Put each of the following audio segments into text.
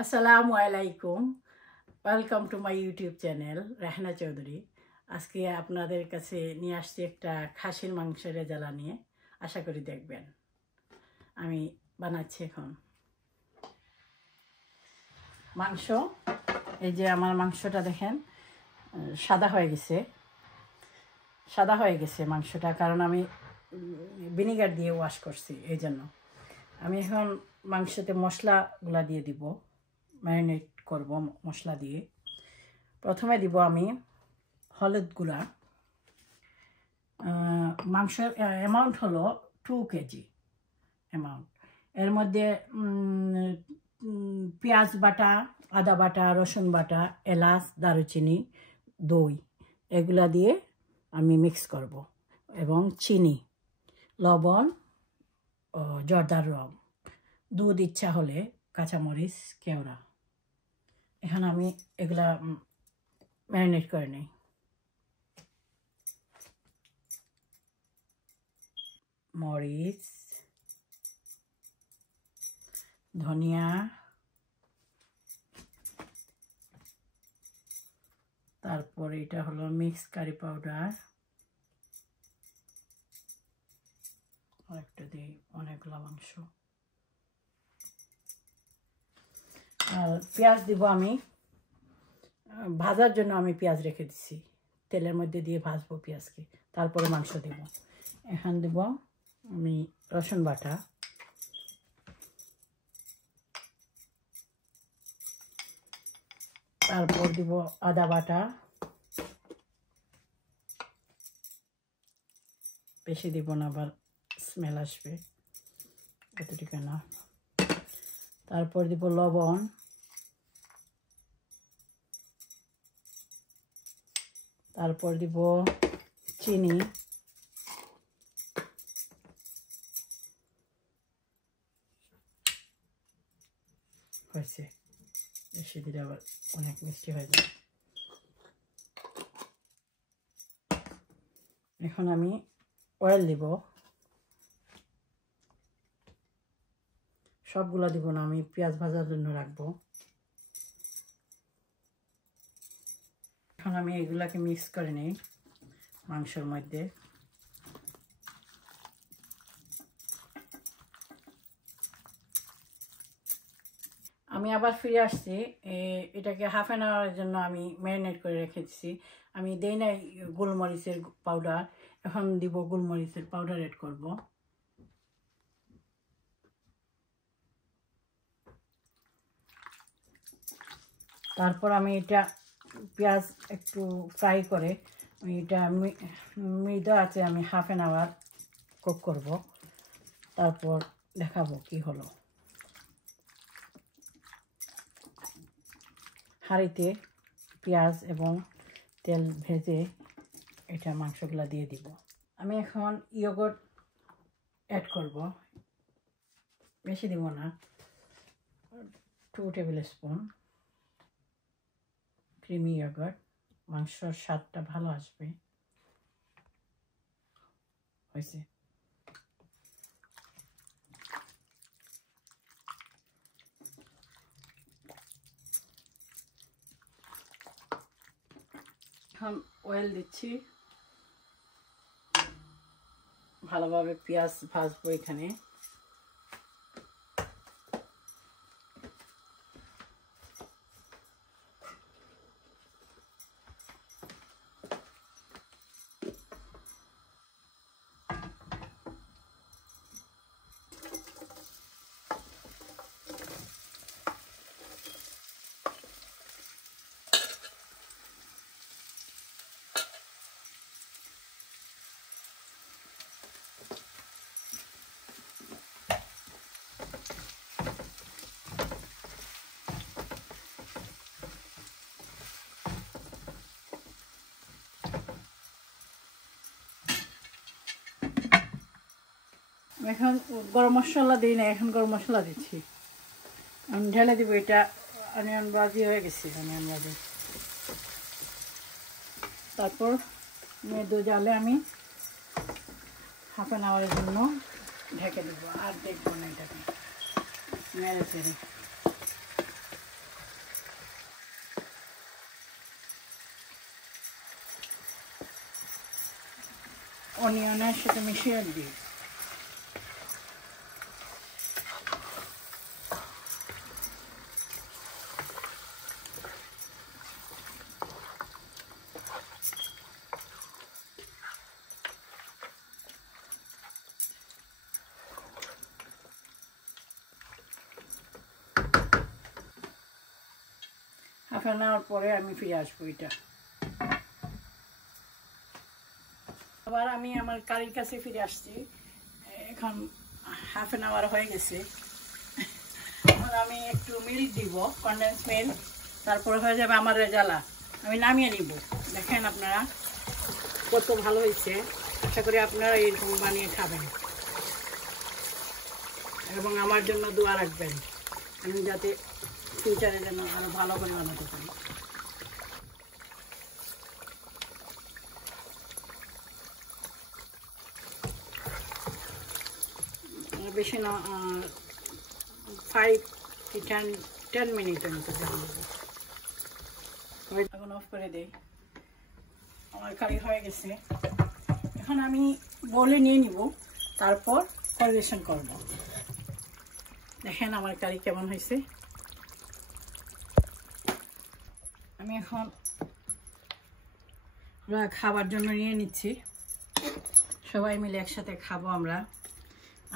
আসসালামু আলাইকুম। Welcome to my YouTube channel Rehana Chowdhury. আজকে আপনাদের কাছে নিয়ে আসছি একটা খাসির মাংসের রেজালা নিয়ে। আশা করি দেখবেন। আমি বানাচ্ছি এখন মাংস। এই যে আমার মাংসটা দেখেন সাদা হয়ে গেছে মাংসটা, কারণ আমি ভিনিগার দিয়ে ওয়াশ করছি, এই জন্য। আমি এখন মাংসতে মশলাগুলা দিয়ে দিব, ম্যারিনেট করব মশলা দিয়ে। প্রথমে দিব আমি হলুদ গুঁড়া। মাংসের অ্যামাউন্ট হলো 2 কেজি অ্যামাউন্ট। এর মধ্যে পেঁয়াজ বাটা, আদা বাটা, রসুন বাটা, এলাচ, দারুচিনি, দই এগুলা দিয়ে আমি মিক্স করব, এবং চিনি, লবণ, জর্দার রং, দুধ ইচ্ছা হলে, কাঁচামরিচ, কেওড়া। এখন আমি এগুলা ম্যারিনেট করে নিই। মরিচ, ধনিয়া, তারপর এটা হলো মিক্স কারি পাউডার, আরেকটা দিই, অনেকগুলো মাংস। আর পেঁয়াজ দিব আমি, ভাজার জন্য আমি পেঁয়াজ রেখে দিছি, তেলের মধ্যে দিয়ে ভাজবো পেঁয়াজকে, তারপরে মাংস দেব। এখন দেব আমি রসুন বাটা, তারপর দিব আদা বাটা, বেশি দিব না, আবার স্মেল আসবে, এতটুকু না। তারপর দিব লবণ, তারপর দিব চিনি, হয়েছে। বেশি দিলে আবার অনেক মিষ্টি হয়ে যাবে। এখন আমি অয়েল দিব, সবগুলো দিব না, আমি পেঁয়াজ ভাজার জন্য রাখবো। এখন আমি এগুলাকে মিক্স করে নিই মাংসের মধ্যে। আমি আবার ফিরে আসছি, এটাকে হাফ অ্যান আওয়ারের জন্য আমি ম্যারিনেট করে রেখেছি। আমি দেই নাই গোলমরিচের পাউডার, এখন দিব গোলমরিচের পাউডার এড করব। তারপর আমি এটা পেঁয়াজ একটু ফ্রাই করে, এটা মৃদু আছে, আমি হাফ অ্যান আওয়ার কুক করব, তারপর দেখাবো কি হলো। হাঁড়িতে পেঁয়াজ এবং তেল ভেজে এটা মাংসগুলো দিয়ে দিব। আমি এখন ইয়োগর্ট অ্যাড করব, বেশি দিব না, 2 টেবিল স্পুন ক্রিমি ইয়োগর্ট। মাংসর স্বাদটা ভালো আসবে। হয়েছে। এখন অয়েল দিচ্ছি, ভালোভাবে পেঁয়াজ ভাজবো এখানে। এখন গরম মশলা দিই না, এখন গরম মশলা দিচ্ছি। আমি ঢেলে দিব, এটা অনিয়ন ভাজি হয়ে গেছে, অনিয়ন ভাজি। তারপর মৃদু জালে আমি হাফ অ্যান আওয়ারের জন্য ঢেকে দেবো, আর দেখবো না এটাকে নেড়ে চেড়ে। অনিয়নের সাথে মিশিয়ে দিই। হাফ অ্যান আওয়ার পরে আমি ফিরে আসবো এটা। আবার আমি আমার কারির কাছে ফিরে আসছি। এখন হাফ অ্যান আওয়ার হয়ে গেছে। এখন আমি একটু মিল্ক দিব, কনডেন্স মিল্ক, তারপরে হয়ে যাবে আমার রেজালা। আমি নামিয়ে নিব। দেখেন আপনারা কত ভালো হয়েছে। আশা করি আপনারা এইরকম বানিয়ে খাবেন এবং আমার জন্য দোয়া রাখবেন, আমি যাতে ফিউচারে যেন আরো ভালো করে বানাতে পারি। বেশি না, 5 to 10 মিনিটের মতো এখন অফ করে দেই। আমার কারি হয়ে গেছে। এখন আমি বলে নিয়ে নিব, তারপর পরিবেশন করব। দেখেন আমার কারি কেমন হয়েছে। আমি এখন খাবার জন্য নিয়ে নিচ্ছি। সবাই মিলে একসাথে খাবো আমরা।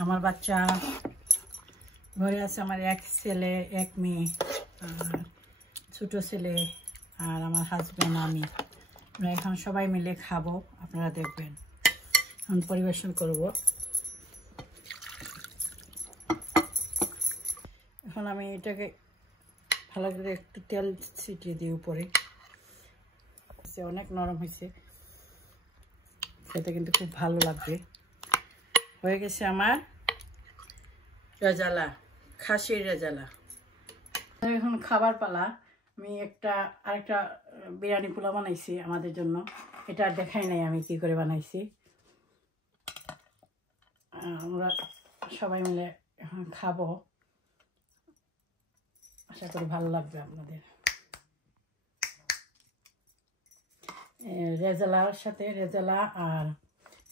আমার বাচ্চা ঘরে আছে, আমার এক ছেলে এক মেয়ে, আর ছোট ছেলে, আর আমার হাজব্যান্ড, আমি। আমরা এখন সবাই মিলে খাবো, আপনারা দেখবেন। এখন পরিবেশন করব। এখন আমি এটাকে ভালো করে একটু তেল ছিটিয়ে দিই উপরে। অনেক নরম হয়েছে, খেতে কিন্তু খুব ভালো লাগবে। হয়ে গেছে আমার রেজালা, খাসির রেজালা। এখন খাবার পালা। আমি আরেকটা বিরিয়ানি পোলাও বানাইছি আমাদের জন্য। এটা দেখাই নাই আমি কি করে বানাইছি। আমরা সবাই মিলে এখন খাবো, আশা করি ভালো লাগবে আপনাদের। রেজালার সাথে রেজালা আর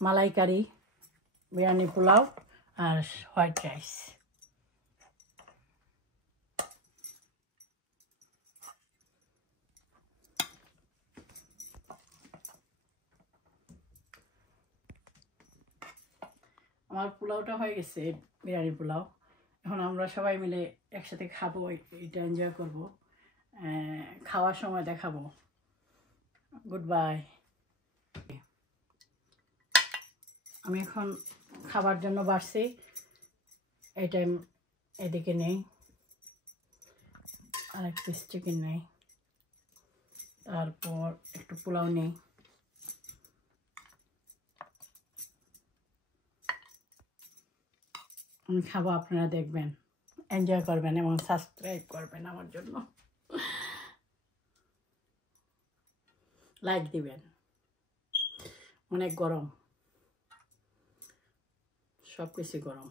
মালাইকারি, বিরিয়ানি পোলাও আর হোয়াইট রাইস। আমার পোলাওটা হয়ে গেছে, বিরিয়ানি পোলাও। এখন আমরা সবাই মিলে একসাথে খাবো, এটা এনজয় করব। খাওয়ার সময় দেখাবো। Good bye. আমি এখন খাবার জন্য বাড়ছি। এটা এদিকে নেই, আর এক পিস চিকেন নেই, তারপর একটু পোলাও নেই। আমি খাবো, আপনারা দেখবেন, এনজয় করবেন এবং সাবস্ক্রাইব করবেন আমার জন্য, লাইক দিবেন। অনেক গরম, সব কিছু গরম।